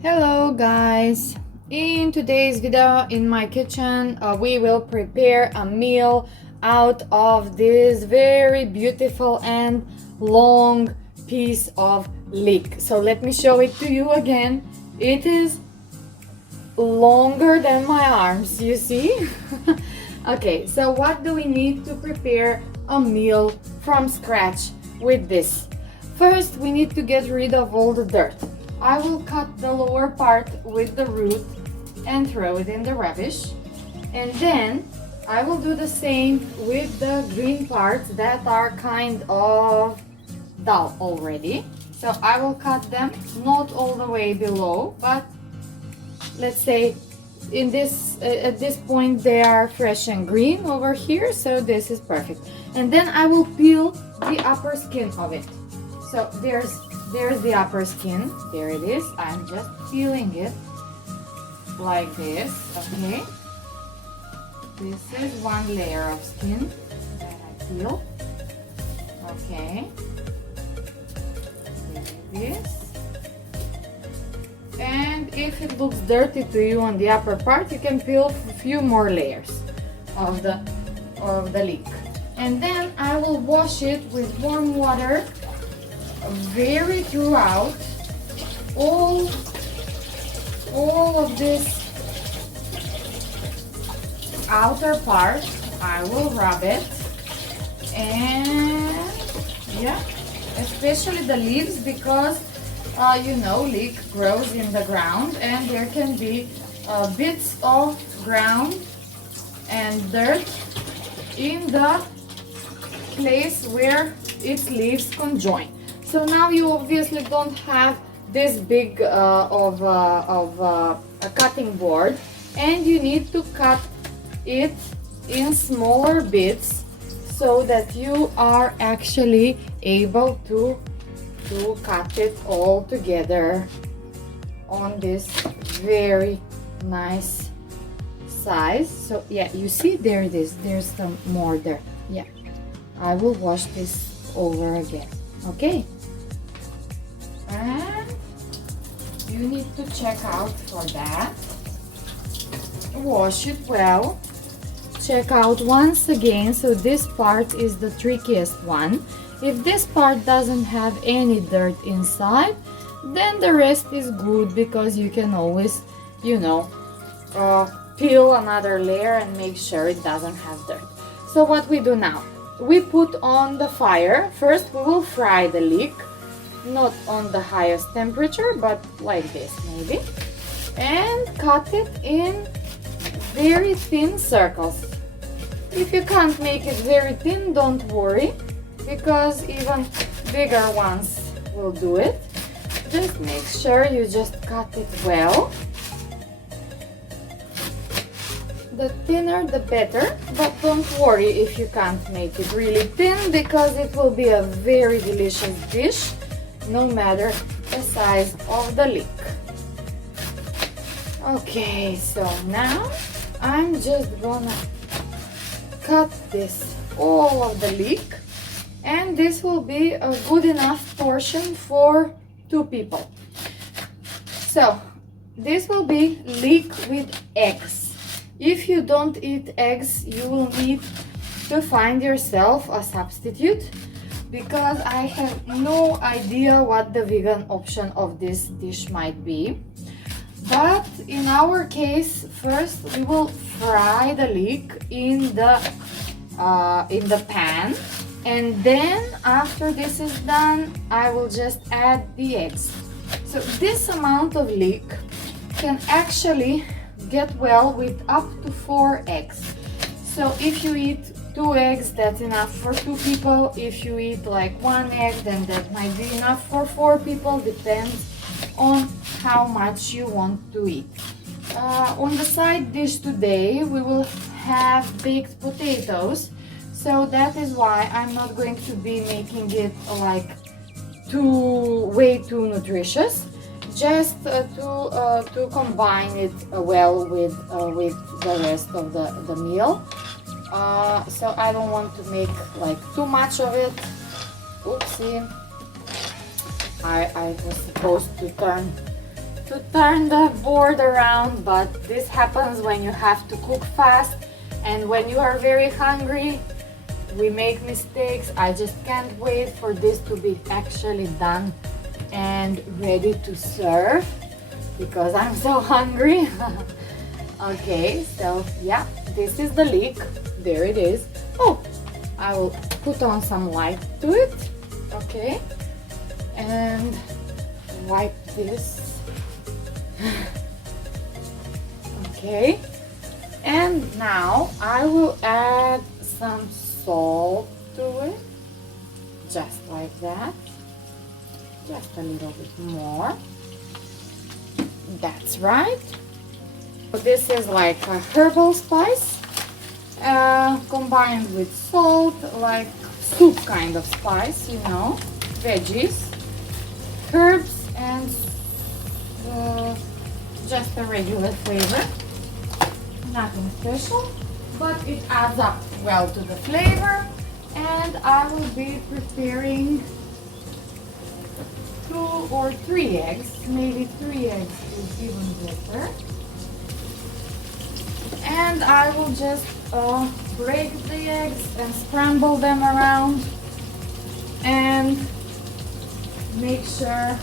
Hello guys! In today's video in my kitchen we will prepare a meal out of this very beautiful and long piece of leek. So let me show it to you again. It is longer than my arms, you see? Okay, so what do we need to prepare a meal from scratch with this? First, we need to get rid of all the dirt. I will cut the lower part with the root and throw it in the rubbish. And then I will do the same with the green parts that are kind of dull already. So I will cut them not all the way below, but let's say in this at this point they are fresh and green over here, so this is perfect. And then I will peel the upper skin of it. So there's the upper skin. There it is. I'm just peeling it like this. Okay, this is one layer of skin that I peel. Okay, there it is. And if it looks dirty to you on the upper part, you can peel a few more layers of the leek. And then I will wash it with warm water very throughout. All of this outer part I will rub it, and yeah, especially the leaves, because you know, leek grows in the ground and there can be bits of ground and dirt in the place where its leaves conjoin. So now you obviously don't have this big of a cutting board, and you need to cut it in smaller bits so that you are actually able to cut it all together on this very nice size. So yeah, you see, there it is. There's some more there. Yeah, I will wash this over again. Okay, and you need to check out for that. Wash it well. Check out once again. So this part is the trickiest one. If this part doesn't have any dirt inside, then the rest is good, because you can always, you know, peel another layer and make sure it doesn't have dirt. So what we do now, we put on the fire. First we will fry the leek, not on the highest temperature, but like this maybe, and cut it in very thin circles. If you can't make it very thin, don't worry, because even bigger ones will do it. Just make sure you just cut it well. The thinner the better, but don't worry if you can't make it really thin, because it will be a very delicious dish no matter the size of the leek. Okay, so now I'm just gonna cut this, all of the leek, and this will be a good enough portion for 2 people. So this will be leek with eggs. If you don't eat eggs, you will need to find yourself a substitute, because I have no idea what the vegan option of this dish might be. But in our case, first we will fry the leek in the pan, and then after this is done, I will just add the eggs. So this amount of leek can actually get well with up to 4 eggs. So if you eat 2 eggs, that's enough for 2 people. If you eat like 1 egg, then that might be enough for 4 people. Depends on how much you want to eat. On the side dish today, we will have baked potatoes. So that is why I'm not going to be making it like way too nutritious. Just to combine it well with the rest of the meal. So I don't want to make like too much of it. Oopsie. I was supposed to turn to turn the board around, but this happens when you have to cook fast and when you are very hungry. We make mistakes. I just can't wait for this to be actually done and ready to serve because I'm so hungry. Okay, so yeah, this is the leek. There it is. Oh, I will put on some light to it. Okay, and wipe this. Okay, and now I will add some salt to it, just like that. Just a little bit more. That's right. This is like a herbal spice combined with salt, like soup kind of spice, you know, veggies, herbs, and just a regular flavor. Nothing special, but it adds up well to the flavor. And I will be preparing 2 or 3 eggs. Maybe 3 eggs is even better. And I will just break the eggs and scramble them around and make sure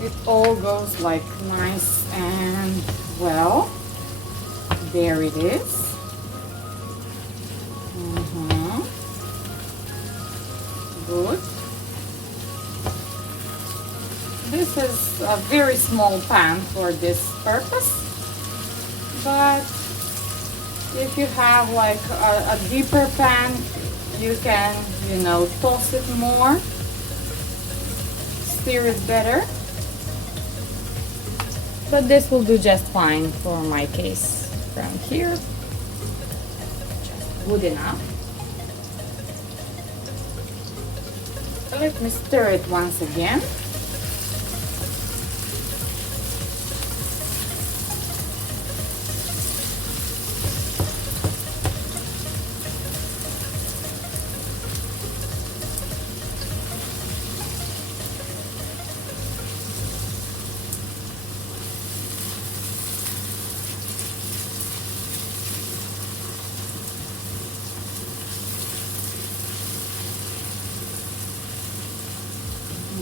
it all goes like nice and well. There it is. Good. This is a very small pan for this purpose, but if you have like a deeper pan, you can, you know, toss it more, stir it better. But this will do just fine for my case. From here, just good enough. Let me stir it once again.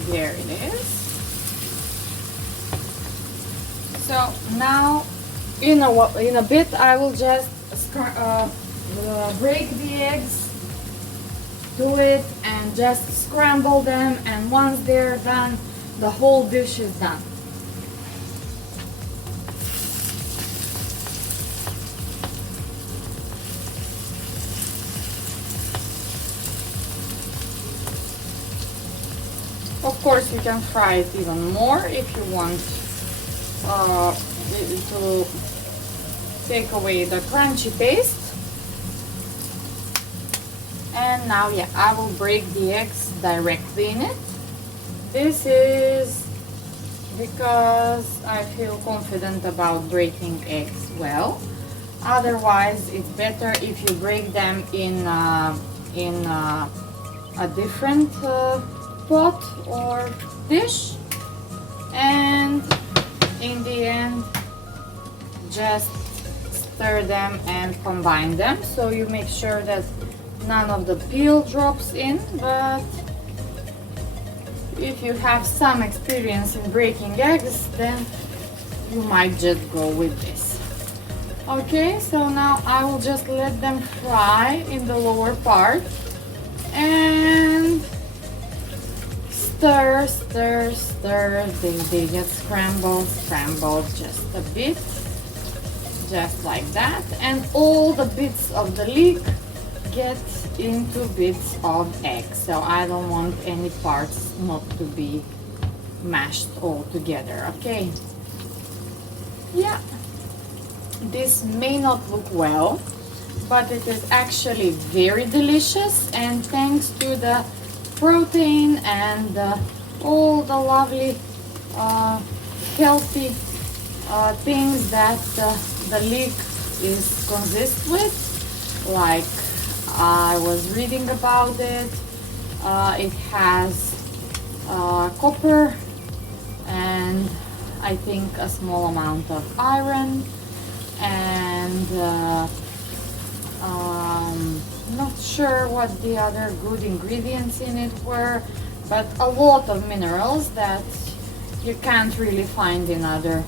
There it is. So now, in a bit, I will just break the eggs, do it, and just scramble them. And once they're done, the whole dish is done. Of course, you can fry it even more if you want to take away the crunchy taste. And now, yeah, I will break the eggs directly in it. This is because I feel confident about breaking eggs well. Otherwise, it's better if you break them in a different pot or dish, and in the end just stir them and combine them, so you make sure that none of the peel drops in. But if you have some experience in breaking eggs, then you might just go with this. Okay, so now I will just let them fry in the lower part and stir, stir, stir. They get scrambled just a bit, just like that, and all the bits of the leek get into bits of egg. So I don't want any parts not to be mashed all together. Okay, yeah, this may not look well, but it is actually very delicious, and thanks to the protein and all the lovely healthy things that the leek is consist with, like I was reading about it, it has copper and I think a small amount of iron, and not sure what the other good ingredients in it were, but a lot of minerals that you can't really find in other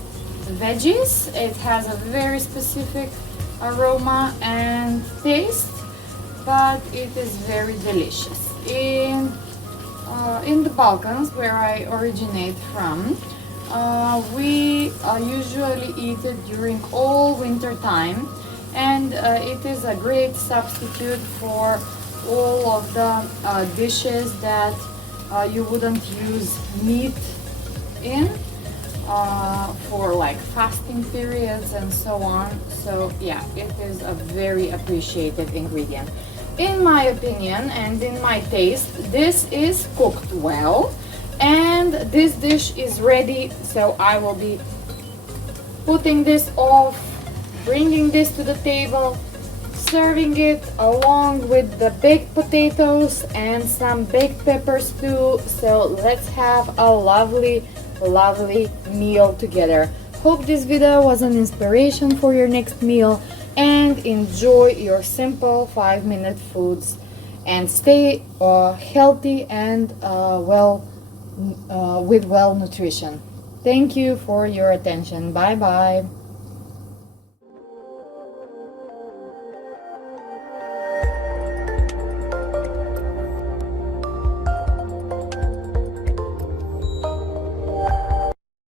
veggies. It has a very specific aroma and taste, but it is very delicious. In the Balkans, where I originate from, we usually eat it during all winter time, and it is a great substitute for all of the dishes that you wouldn't use meat in, for like fasting periods and so on. So yeah, it is a very appreciated ingredient. In my opinion and in my taste, this is cooked well, and this dish is ready. So I will be putting this off, bringing this to the table, serving it along with the baked potatoes and some baked peppers too. So let's have a lovely meal together. Hope this video was an inspiration for your next meal, and enjoy your simple 5-minute foods, and stay healthy and with well nutrition. Thank you for your attention. Bye bye.